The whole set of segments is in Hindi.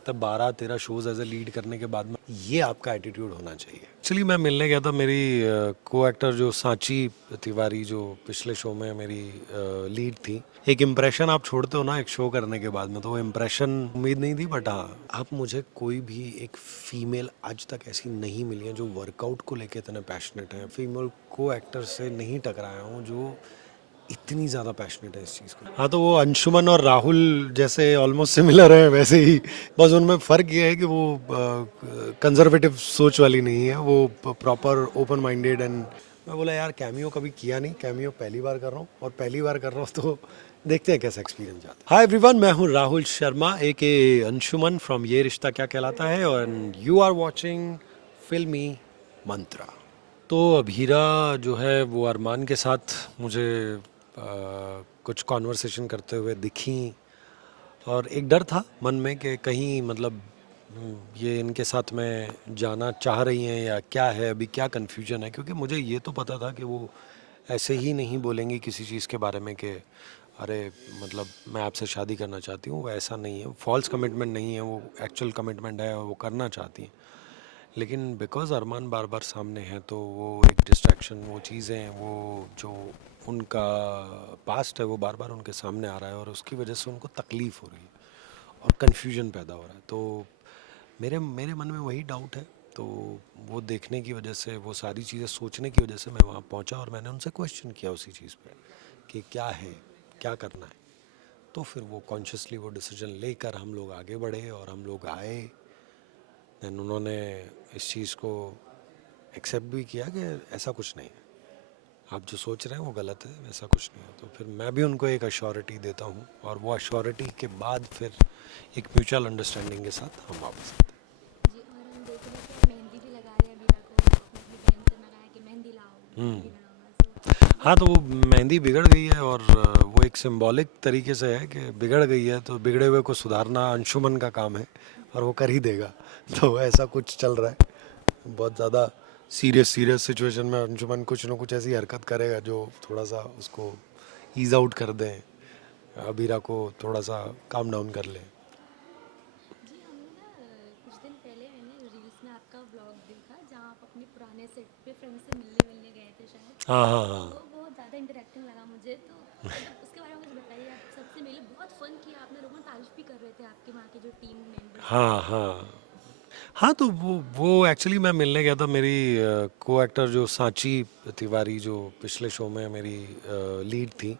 तब 12-13 शोज एज ए लीड करने के बाद में ये आपका एटीट्यूड होना चाहिए। एक्चुअली मैं मिलने गया था, मेरी को एक्टर जो सांची तिवारी जो पिछले शो में मेरी लीड थी। एक इम्प्रेशन आप छोड़ते हो ना एक शो करने के बाद में, तो वो इम्प्रेशन उम्मीद नहीं थी, बट हाँ, आप मुझे कोई भी एक फीमेल आज तक ऐसी नहीं मिली है जो वर्कआउट को लेके इतने पैशनेट है। फीमेल को एक्टर से नहीं टकराया हूँ जो इतनी ज़्यादा पैशनेट है इस चीज़ को। हाँ, तो वो अंशुमन और राहुल जैसे ऑलमोस्ट सिमिलर हैं वैसे ही, बस उनमें फ़र्क ये है कि वो कंजर्वेटिव सोच वाली नहीं है, वो प्रॉपर ओपन माइंडेड। एंड मैं बोला यार कैमियो कभी किया नहीं, कैमियो पहली बार कर रहा हूँ, और पहली बार कर रहा हूँ तो देखते हैं कैसा एक्सपीरियंस जाता है। हाय एवरीवन, मैं हूँ राहुल शर्मा ए के अंशुमन फ्रॉम ये रिश्ता क्या कहलाता है, और यू आर वॉचिंग फिल्मी मंत्रा। तो अभीरा जो है वो अरमान के साथ मुझे कुछ कॉन्वर्सेशन करते हुए दिखी, और एक डर था मन में कि कहीं मतलब ये इनके साथ में जाना चाह रही हैं या क्या है, अभी क्या कन्फ्यूजन है, क्योंकि मुझे ये तो पता था कि वो ऐसे ही नहीं बोलेंगी किसी चीज़ के बारे में कि अरे मतलब मैं आपसे शादी करना चाहती हूँ। वो ऐसा नहीं है, फॉल्स कमिटमेंट नहीं है, वो एक्चुअल कमिटमेंट है और वो करना चाहती हैं। लेकिन बिकॉज़ अरमान बार बार सामने है तो वो एक डिस्ट्रैक्शन, वो चीज़ें, वो जो उनका पास्ट है वो बार बार उनके सामने आ रहा है, और उसकी वजह से उनको तकलीफ़ हो रही है और कन्फ्यूजन पैदा हो रहा है। तो मेरे मेरे मन में वही डाउट है। तो वो देखने की वजह से, वो सारी चीज़ें सोचने की वजह से मैं वहाँ पहुँचा, और मैंने उनसे क्वेश्चन किया उसी चीज़ पे कि क्या है, क्या करना है। तो फिर वो कॉन्शियसली वो डिसीजन लेकर हम लोग आगे बढ़े और हम लोग आए। देन उन्होंने इस चीज़ को एक्सेप्ट भी किया कि ऐसा कुछ नहीं है, आप जो सोच रहे हैं वो गलत है, ऐसा कुछ नहीं है। तो फिर मैं भी उनको एक अश्योरिटी देता हूँ, और वो अश्योरिटी के बाद फिर एक म्यूचुअल अंडरस्टैंडिंग के साथ हम वापस आते जी। और हम देख रहे हैं कि मेहंदी भी लगा रहे हैं मीरा को, आपने अपनी बहन से मनाया कि मेहंदी लाओ, हैं। मेहंदी लगाऊंगा। सो ये हाँ, तो वो मेहंदी बिगड़ गई है, और वो एक सिंबॉलिक तरीके से है कि बिगड़ गई है तो बिगड़े हुए को सुधारना अंशुमन का काम है, और वो कर ही देगा। तो ऐसा कुछ चल रहा है, बहुत ज़्यादा सीरियस सीरियस सिचुएशन में अंशुमन कुछ ना कुछ ऐसी हरकत करेगा जो थोड़ा सा उसको ईज आउट कर दें, अबीरा को थोड़ा सा काम डाउन कर ले। जी, हमने ना कुछ दिन पहले मैंने रील्स में आपका व्लॉग देखा जहाँ आप अपने पुराने सेट पे फ्रेंड से मिलने मिलने गए थे शायद। हाँ हाँ तो हाँ। वो बहुत ज़्यादा इंटरेक्टिंग लगा मुझे। तो मतलब उसके बारे में मुझे बताइए, आप सबसे मिले, बहुत फन किया आपने, लोगों ने तारीफ भी कर रहे थे आपके वहाँ के जो टीम मेंबर्स थे। हाँ हाँ हाँ, तो वो एक्चुअली मैं मिलने गया था, मेरी को एक्टर जो सांची तिवारी जो पिछले शो में मेरी लीड थी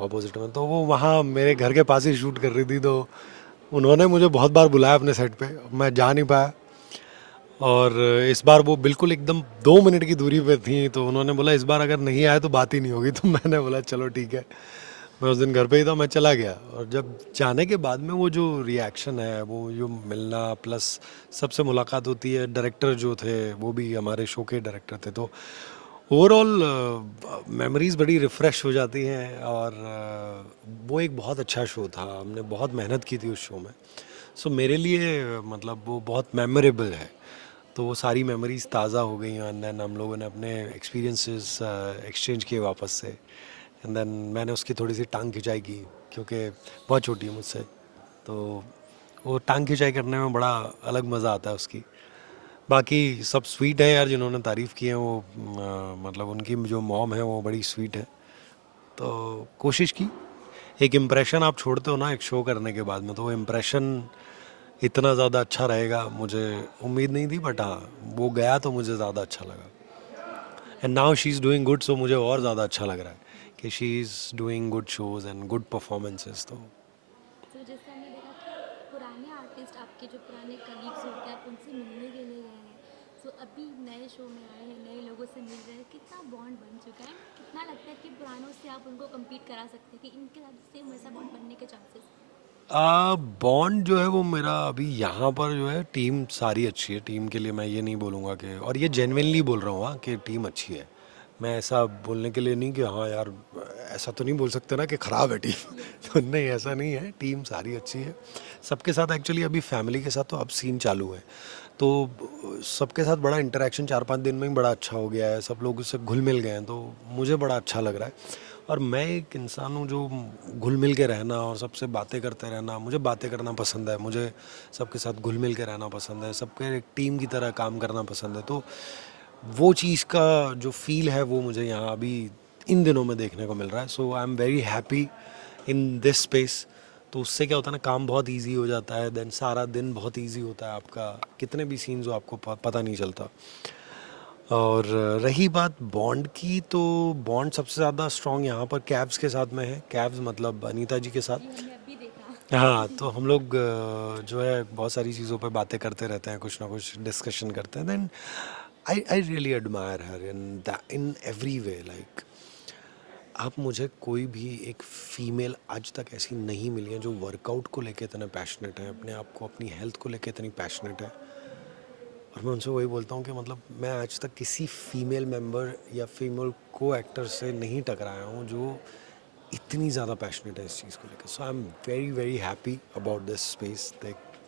ऑपोजिट में, तो वो वहाँ मेरे घर के पास ही शूट कर रही थी। तो उन्होंने मुझे बहुत बार बुलाया अपने सेट पे, मैं जा नहीं पाया। और इस बार वो बिल्कुल एकदम 2 मिनट की दूरी पे थी, तो उन्होंने बोला इस बार अगर नहीं आए तो बात ही नहीं होगी। तो मैंने बोला चलो ठीक है। मैं उस दिन घर पे ही था, मैं चला गया, और जब जाने के बाद में वो जो रिएक्शन है, वो जो मिलना प्लस सबसे मुलाकात होती है, डायरेक्टर जो थे वो भी हमारे शो के डायरेक्टर थे, तो ओवरऑल मेमोरीज बड़ी रिफ़्रेश हो जाती हैं। और वो एक बहुत अच्छा शो था, हमने बहुत मेहनत की थी उस शो में। सो मेरे लिए मतलब वो बहुत मेमोरेबल है। तो वो सारी मेमोरीज ताज़ा हो गई, एंड देन हम लोगों ने अपने एक्सपीरियंसेस एक्सचेंज किए वापस से। एंड देन मैंने उसकी थोड़ी सी टांग खिंचाई की, क्योंकि बहुत छोटी है मुझसे, तो वो टांग खिंचाई करने में बड़ा अलग मज़ा आता है उसकी। बाकी सब स्वीट है यार, जिन्होंने तारीफ़ की है वो मतलब उनकी जो मॉम है वो बड़ी स्वीट है। तो कोशिश की, एक इम्प्रेशन आप छोड़ते हो ना एक शो करने के बाद में, तो वो इम्प्रेशन इतना ज़्यादा अच्छा रहेगा मुझे उम्मीद नहीं थी, बट हाँ, वो गया तो मुझे ज़्यादा अच्छा लगा। जी, आपकी and now she is doing good, सो मुझे और ज़्यादा अच्छा लग रहा है कि she is doing good shows and good performances. तो सो जैसे हमने देखा कि आप पुराने आर्टिस्ट, आपके जो पुराने कलीग्स होते हैं, आप उनसे मिलने के लिए गए हैं। सो अभी नए शो में आए हैं, नए लोगों से मिल रहे हैं, कितना बॉन्ड बन चुका है, कितना लगता है कि पुरानों से आप उनको कम्पीट करा सकते हैं कि इनके साथ सेम वैसा बॉन्ड बनने के चांसेस। बॉन्ड जो है वो मेरा अभी यहाँ पर जो है, टीम सारी अच्छी है, टीम के लिए मैं ये नहीं बोलूँगा कि, और ये जेन्युइनली बोल रहा हूँ हाँ, कि टीम अच्छी है। मैं ऐसा बोलने के लिए नहीं कि हाँ यार ऐसा तो नहीं बोल सकते ना कि ख़राब है टीम। यस तो यस। नहीं, ऐसा नहीं है, टीम सारी अच्छी है। सबके साथ एक्चुअली अभी फैमिली के साथ तो अब सीन चालू है, तो सबके साथ बड़ा इंटरेक्शन 4-5 दिन में ही बड़ा अच्छा हो गया है, सब लोग उससे घुल मिल गए हैं, तो मुझे बड़ा अच्छा लग रहा है। और मैं एक इंसान हूँ जो घुल मिल के रहना और सबसे बातें करते रहना, मुझे बातें करना पसंद है, मुझे सबके साथ घुल मिल के रहना पसंद है, सबके एक टीम की तरह काम करना पसंद है। तो वो चीज़ का जो फील है वो मुझे यहाँ अभी इन दिनों में देखने को मिल रहा है। So I am very happy in this space. तो उससे क्या होता है ना, काम बहुत इजी हो जाता है, देन सारा दिन बहुत इजी होता है आपका, कितने भी सीन्स हो आपको पता नहीं चलता। और रही बात बॉन्ड की, तो बॉन्ड सबसे ज़्यादा स्ट्रॉन्ग यहाँ पर कैब्स के साथ में है। कैब्स मतलब अनीता जी के जी, साथ। हमने अभी देखा। हाँ, तो हम लोग जो है बहुत सारी चीज़ों पे बातें करते रहते हैं, कुछ ना कुछ डिस्कशन करते हैं। Then I really admire her in every way. Like आप मुझे कोई भी एक फीमेल आज तक ऐसी नहीं मिली है जो वर्कआउट को लेके इतने पैशनेट है, अपने आप को अपनी हेल्थ को लेके इतनी पैशनेट है। और मैं उनसे वही बोलता हूँ कि मतलब मैं आज तक किसी फीमेल मेंबर या फीमेल को एक्टर से नहीं टकराया हूँ जो इतनी ज़्यादा पैशनेट है इस चीज़ को लेकर। So I am very very happy about this space,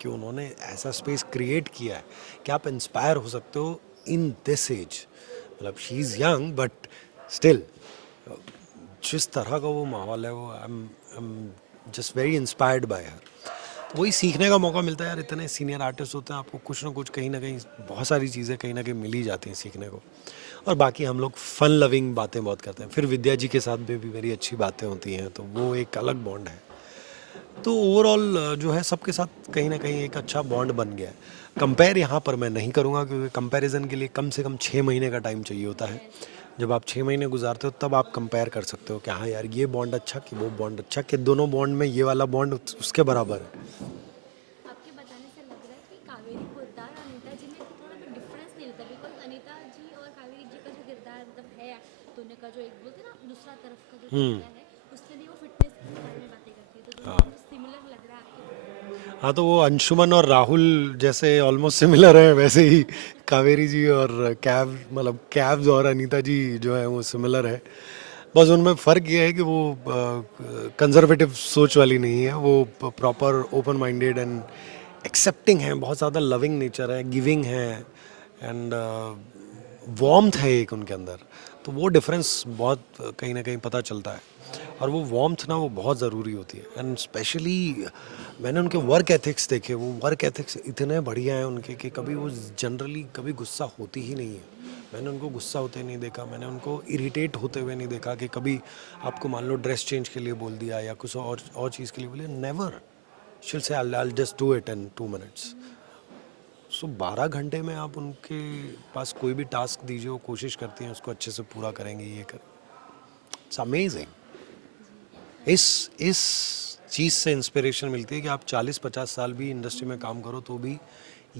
कि उन्होंने ऐसा स्पेस क्रिएट किया है कि आप इंस्पायर हो सकते हो इन दिस एज। मतलब she is young but still जिस तरह का वो माहौल है, वो I am just very inspired by हर। तो वही सीखने का मौका मिलता है यार, इतने सीनियर आर्टिस्ट होते हैं, आपको कुछ ना कहीं बहुत सारी चीज़ें कहीं ना कहीं मिल ही जाती हैं सीखने को। और बाकी हम लोग फन लविंग बातें बहुत करते हैं, फिर विद्या जी के साथ भी मेरी अच्छी बातें होती हैं, तो वो एक अलग बॉन्ड है। तो ओवरऑल जो है सबके साथ कहीं ना कहीं एक अच्छा बॉन्ड बन गया है। कंपेयर यहाँ पर मैं नहीं करूँगा, क्योंकि कंपैरिजन के लिए कम से कम 6 महीने का टाइम चाहिए होता है। यस। जब आप 6 महीने गुजारते हो तब आप कंपेयर कर सकते हो कि हाँ यार ये बॉन्ड अच्छा कि वो बॉन्ड अच्छा, कि दोनों बॉन्ड में ये वाला बॉन्ड उसके बराबर है। आपके बताने से लग रहा है कि कावेरी किरदार और अनीता जी में थोड़ा भी डिफरेंस नहीं लगता, बिकॉज अनीता जी और कावेरी जी का जो किरदार मतलब है दोनों का, जो एक बोलते हैं ना दूसरा तरफ का जो चेहरा है, उसके लिए वो फिटनेस के बारे में बातें करती है, तो दोनों का मुझे सिमिलर लग रहा है आपके बताने हाँ, तो वो अंशुमन और राहुल जैसे ऑलमोस्ट सिमिलर है, वैसे ही कावेरी जी और कैब मतलब कैब्स और अनीता जी जो है वो सिमिलर है। बस उनमें फ़र्क ये है कि वो कंजर्वेटिव सोच वाली नहीं है, वो proper open minded and accepting है, बहुत ज़्यादा लविंग नेचर है, गिविंग है, एंड वार्मथ है एक उनके अंदर। तो वो डिफरेंस बहुत कहीं ना कहीं पता चलता है। और वो वार्मथ ना वो बहुत ज़रूरी होती है, एंड स्पेशली मैंने उनके वर्क एथिक्स देखे, वो वर्क एथिक्स इतने बढ़िया हैं उनके कि कभी वो जनरली कभी गुस्सा होती ही नहीं है। मैंने उनको गुस्सा होते नहीं देखा, मैंने उनको इरिटेट होते हुए नहीं देखा कि कभी आपको मान लो ड्रेस चेंज के लिए बोल दिया या कुछ और चीज़ के लिए बोले, नेवर। शील से I just do it in 2 minutes. So 12 घंटे में आप उनके पास कोई भी टास्क दीजिए, वो कोशिश करती हैं उसको अच्छे से पूरा करेंगे, ये कर। It's amazing. जी। इस चीज़ से इंस्पिरेशन मिलती है कि आप 40-50 साल भी इंडस्ट्री में काम करो तो भी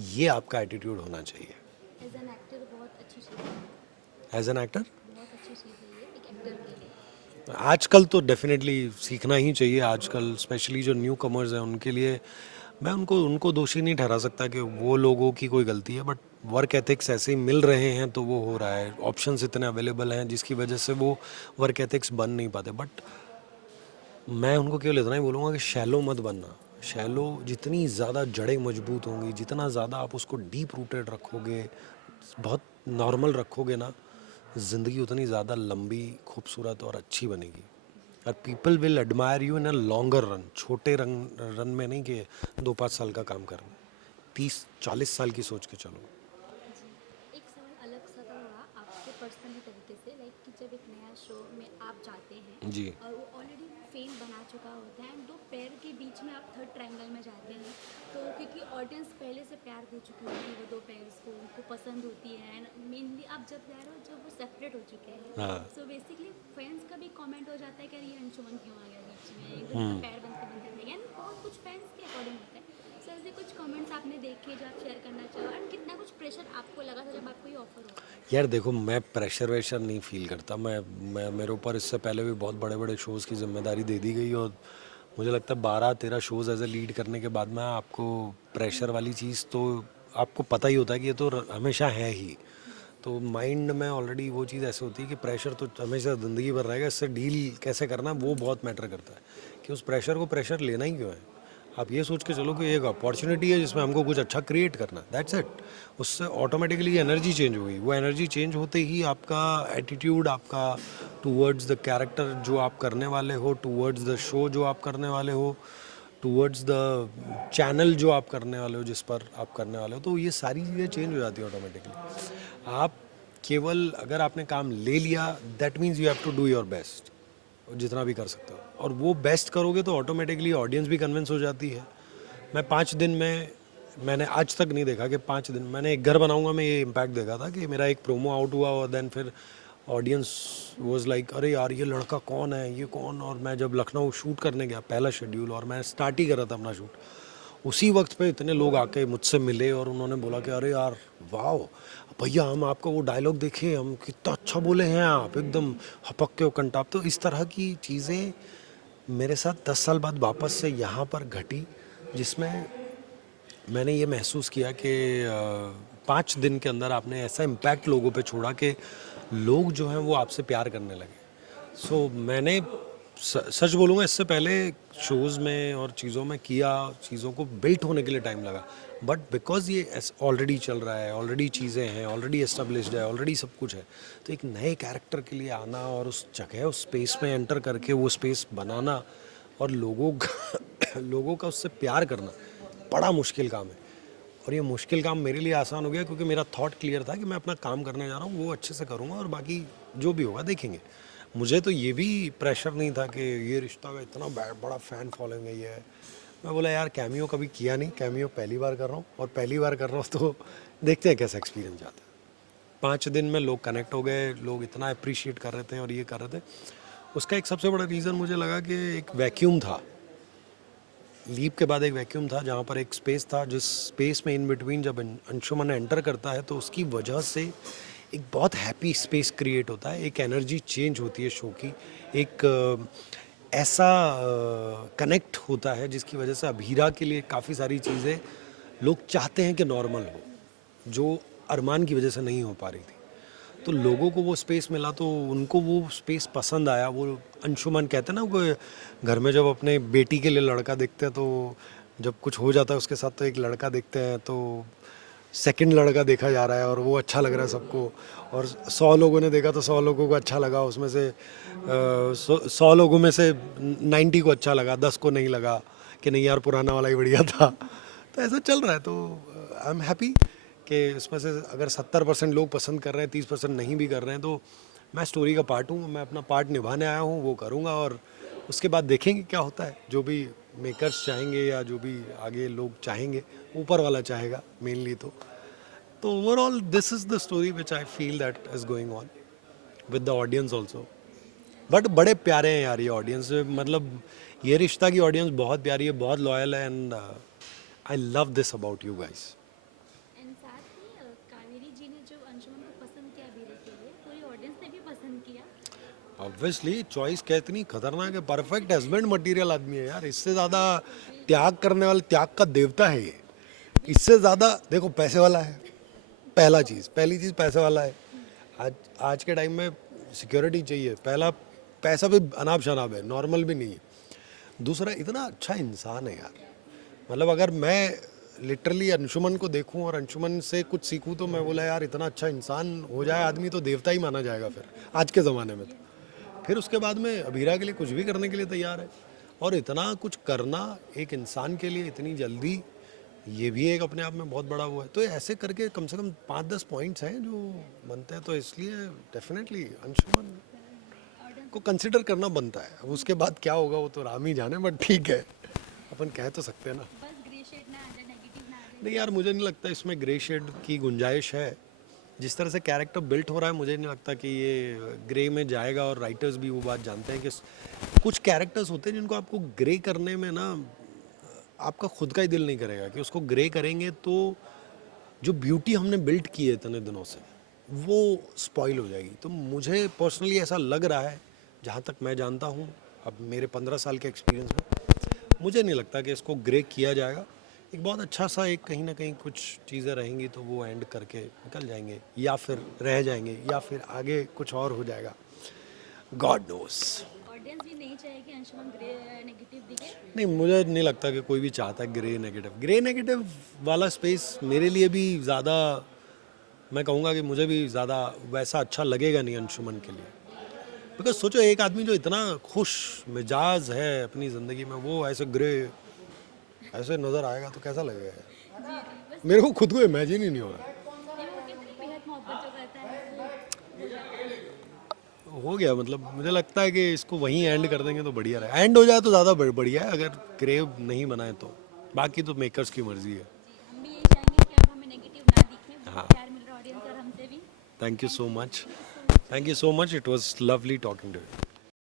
ये आपका एटीट्यूड होना चाहिए। एज एन एक्टर बहुत अच्छी चीज़ है, एज एन एक्टर बहुत अच्छी चीज़ है ये एक एक्टर के लिए। आजकल तो डेफिनेटली सीखना ही चाहिए। आजकल स्पेशली जो न्यू कमर्स हैं उनके लिए मैं उनको उनको दोषी नहीं ठहरा सकता कि वो लोगों की कोई गलती है, बट वर्क एथिक्स ऐसे ही मिल रहे हैं तो वो हो रहा है। ऑप्शंस इतने अवेलेबल हैं जिसकी वजह से वो वर्क एथिक्स बन नहीं पाते। बट मैं उनको केवल इतना ही बोलूँगा कि शैलो मत बनना। शैलो जितनी ज़्यादा जड़ें मजबूत होंगी, जितना ज़्यादा आप उसको डीप रूटेड रखोगे, बहुत नॉर्मल रखोगे ना, ज़िंदगी उतनी ज़्यादा लंबी, खूबसूरत और अच्छी बनेगी। और people will admire you in a longer run, छोटे रन में नहीं कि 2-5 साल का काम करना, 30-40 साल की सोच के चलो। जी, एक सवाल अलग सा थोड़ा आपके पर्सनली तरीके से, लाइक कि जब एक नया शो में आप जाते हैं जी। और वो ऑलरेडी वो फेम बना चुका होता है एंड दो पैर के बीच में आप थर्ड ट्रायंगल में जाते हैं, तो क्योंकि ऑडियंस पहले से प्यार दे चुकी होती है वो दो पैर्स को, उनको पसंद होती है, एंड मेनली आप जब जा रहे हो जब वो सेपरेट हो चुके हैं, हाँ। सो बेसिकली फैंस का भी कमेंट हो जाता है कि यार ये अंशुमन क्यों आ गया बीच में, एकदम इसका पैर बनते बनते रह गया, एंड बहुत कुछ फैंस के अकॉर्डिंग होता है। सो ऐसे कुछ कमेंट्स आपने देखे जो आप शेयर करना चाहो, और कितना कुछ प्रेशर आपको लगा था जब आपको ये ऑफर हुआ? यार देखो, मैं प्रेशर वेशर नहीं फील करता। मैं मेरे ऊपर इससे पहले भी बहुत बड़े बड़े शोज़ की जिम्मेदारी दे दी गई, और मुझे लगता है 12-13 शोज़ एज ए लीड करने के बाद में आपको प्रेशर वाली चीज़ तो आपको पता ही होता है कि ये तो हमेशा है ही। तो माइंड में ऑलरेडी वो चीज़ ऐसे होती है कि प्रेशर तो हमेशा ज़िंदगी भर रहेगा, इससे डील कैसे करना वो बहुत मैटर करता है, कि उस प्रेशर को प्रेशर लेना ही क्यों है। आप ये सोच के चलो कि एक अपॉर्चुनिटी है जिसमें हमको कुछ अच्छा क्रिएट करना है, दैट्स इट। उससे ऑटोमेटिकली एनर्जी चेंज हो गई। वो एनर्जी चेंज होते ही आपका एटीट्यूड, आपका टूवर्ड्स द कैरेक्टर जो आप करने वाले हो, टूवर्ड्स द शो जो आप करने वाले हो, टूवर्ड्स द चैनल जो आप करने वाले हो, जिस पर आप करने वाले हो, तो ये सारी चीज़ें चेंज हो जाती है ऑटोमेटिकली। आप केवल अगर आपने काम ले लिया, that means you have to do your best, जितना भी कर सकते हो, और वो बेस्ट करोगे तो ऑटोमेटिकली ऑडियंस भी कन्विंस हो जाती है। मैं 5 दिन में, मैंने आज तक नहीं देखा कि 5 दिन मैंने एक घर बनाऊंगा में ये इम्पैक्ट देखा था कि मेरा एक प्रोमो आउट हुआ और देन फिर ऑडियंस वाज लाइक अरे यार ये लड़का कौन है, ये कौन। और मैं जब लखनऊ शूट करने गया पहला शेड्यूल, और मैं स्टार्ट ही कर रहा था अपना शूट, उसी वक्त पे इतने लोग आके मुझसे मिले और उन्होंने बोला कि अरे यार वाह भैया, हम आपका वो डायलॉग देखे, हम कितना अच्छा बोले हैं आप, एकदम हपक के कंटाप। तो इस तरह की चीज़ें मेरे साथ 10 साल बाद वापस से यहाँ पर घटी, जिसमें मैंने ये महसूस किया कि 5 दिन के अंदर आपने ऐसा इम्पैक्ट लोगों पे छोड़ा कि लोग जो हैं वो आपसे प्यार करने लगे। सो मैंने सच बोलूँगा, इससे पहले शोज़ में और चीज़ों में किया, चीज़ों को बिल्ट होने के लिए टाइम लगा, बट बिकॉज ये ऑलरेडी चल रहा है, ऑलरेडी चीज़ें हैं, ऑलरेडी एस्टेब्लिश्ड है, ऑलरेडी सब कुछ है, तो एक नए कैरेक्टर के लिए आना और उस जगह, उस स्पेस में एंटर करके वो स्पेस बनाना और लोगों का उससे प्यार करना बड़ा मुश्किल काम है। और ये मुश्किल काम मेरे लिए आसान हो गया क्योंकि मेरा थॉट क्लियर था कि मैं अपना काम करने जा रहा हूँ, वो अच्छे से करूँगा और बाकी जो भी होगा देखेंगे। मुझे तो ये भी प्रेशर नहीं था कि ये रिश्ता का इतना बड़ा फ़ैन फॉलोइंग है ये है। मैं बोला यार कैमियो कभी किया नहीं, कैमियो पहली बार कर रहा हूँ, और पहली बार कर रहा हूँ तो देखते हैं कैसा एक्सपीरियंस जाता है। 5 दिन में लोग कनेक्ट हो गए, लोग इतना अप्रिशिएट कर रहे थे और ये कर रहे थे। उसका एक सबसे बड़ा रीज़न मुझे लगा कि एक वैक्यूम था, लीप के बाद एक वैक्यूम था जहाँ पर एक स्पेस था, जिस स्पेस में इन बिटवीन जब अंशुमन एंटर करता है तो उसकी वजह से एक बहुत हैप्पी स्पेस क्रिएट होता है, एक एनर्जी चेंज होती है शो की, एक ऐसा कनेक्ट होता है जिसकी वजह से अभीरा के लिए काफ़ी सारी चीज़ें लोग चाहते हैं कि नॉर्मल हो, जो अरमान की वजह से नहीं हो पा रही थी। तो लोगों को वो स्पेस मिला तो उनको वो स्पेस पसंद आया। वो अंशुमन कहते हैं ना, वो घर में जब अपने बेटी के लिए लड़का देखते हैं तो जब कुछ हो जाता है उसके साथ तो एक लड़का देखते हैं, तो सेकंड लड़का देखा जा रहा है और वो अच्छा लग रहा है सबको, और 100 लोगों ने देखा तो 100 लोगों को अच्छा लगा, उसमें से 100 लोगों में से 90 को अच्छा लगा, 10 को नहीं लगा कि नहीं यार पुराना वाला ही बढ़िया था। तो ऐसा चल रहा है। तो आई एम हैप्पी कि इसमें से अगर 70% लोग पसंद कर रहे हैं, 30% नहीं भी कर रहे हैं, तो मैं स्टोरी का पार्ट हूँ, मैं अपना पार्ट निभाने आया हूँ, वो करूँगा और उसके बाद देखेंगे क्या होता है। जो भी मेकर्स चाहेंगे या जो भी आगे लोग चाहेंगे, ऊपर वाला चाहेगा मेनली। तो overall this is the story which I feel that is going on with the audience also. But बड़े प्यारे हैं यार ये ऑडियंस, मतलब ये रिश्ता की ऑडियंस बहुत प्यारी है, बहुत लॉयल है, and I love this about you guys. And साथ ही कावेरी जी ने जो अंशुमन को पसंद किया वीरे के लिए, पूरी ऑडियंस ने भी पसंद किया। ऑब्वियसली चॉइस क्या इतनी खतरनाक है, परफेक्ट हस्बैंड मटेरियल आदमी है यार। इससे ज़्यादा त्याग करने वाले, त्याग का देवता है ये। इससे ज़्यादा देखो, पैसे वाला है, पहली चीज़ पैसे वाला है। आज आज के टाइम में सिक्योरिटी चाहिए, पहला पैसा भी अनाप शनाप है, नॉर्मल भी नहीं है। दूसरा इतना अच्छा इंसान है यार, मतलब अगर मैं लिटरली अंशुमन को देखूं और अंशुमन से कुछ सीखूं तो मैं बोला यार इतना अच्छा इंसान हो जाए आदमी तो देवता ही माना जाएगा फिर आज के ज़माने में। तो फिर उसके बाद में अभीरा के लिए कुछ भी करने के लिए तैयार है, और इतना कुछ करना एक इंसान के लिए इतनी जल्दी, ये भी एक अपने आप में बहुत बड़ा वो है। तो ऐसे करके कम से कम 5-10 पॉइंट्स हैं जो बनते हैं, तो इसलिए डेफिनेटली अंशुमन को कंसिडर करना बनता है। अब उसके बाद क्या होगा वो तो राम ही जाने, बट ठीक है, अपन कह तो सकते हैं ना। बस ग्रे शेड ना आ जाए, नेगेटिव ना आ जाए। नहीं यार, मुझे नहीं लगता इसमें ग्रे शेड की गुंजाइश है। जिस तरह से कैरेक्टर बिल्ट हो रहा है, मुझे नहीं लगता कि ये ग्रे में जाएगा, और राइटर्स भी वो बात जानते हैं कि कुछ कैरेक्टर्स होते हैं जिनको आपको ग्रे करने में ना आपका खुद का ही दिल नहीं करेगा कि उसको ग्रे करेंगे तो जो ब्यूटी हमने बिल्ट की है इतने दिनों से वो स्पॉइल हो जाएगी। तो मुझे पर्सनली ऐसा लग रहा है, जहाँ तक मैं जानता हूँ अब मेरे 15 साल के एक्सपीरियंस में, मुझे नहीं लगता कि इसको ग्रे किया जाएगा। एक बहुत अच्छा सा एक कहीं ना कहीं कुछ चीज़ें रहेंगी तो वो एंड करके निकल जाएंगे, या फिर रह जाएंगे, या फिर आगे कुछ और हो जाएगा, गॉड नोस। ऑडियंस भी नहीं चाहे कि अंशुमन ग्रे नेगेटिव दिखे, नहीं, मुझे नहीं लगता कि कोई भी चाहता है ग्रे नेगेटिव वाला स्पेस मेरे लिए भी ज़्यादा, मैं कहूँगा कि मुझे भी ज़्यादा वैसा अच्छा लगेगा नहीं अंशुमन के लिए। बिकॉज सोचो, एक आदमी जो इतना खुश मिजाज है अपनी ज़िंदगी में, वो ऐसे ग्रे ऐसे नज़र आएगा तो कैसा लगेगा यार? जी जी बस मेरे को खुद को इमेजिन ही नहीं हो रहा। नहीं, वो कहते हैं बेहद मोहब्बत जो करता है वो हो जाता है। हो गया, मतलब मुझे लगता है कि इसको वहीं एंड कर देंगे तो बढ़िया रहे। एंड हो जाए तो ज़्यादा बढ़िया है, अगर क्रेव नहीं बनाए तो। बाकी तो मेकर्स की मर्जी है। जी हम भी यही चाहेंगे कि अब हमें नेगेटिव ना दिखे, बहुत हाँ, प्यार मिल रहा है ऑडियंस और हमसे भी। Thank you so much. Thank you so much. Thank you so much, it was lovely talking to you.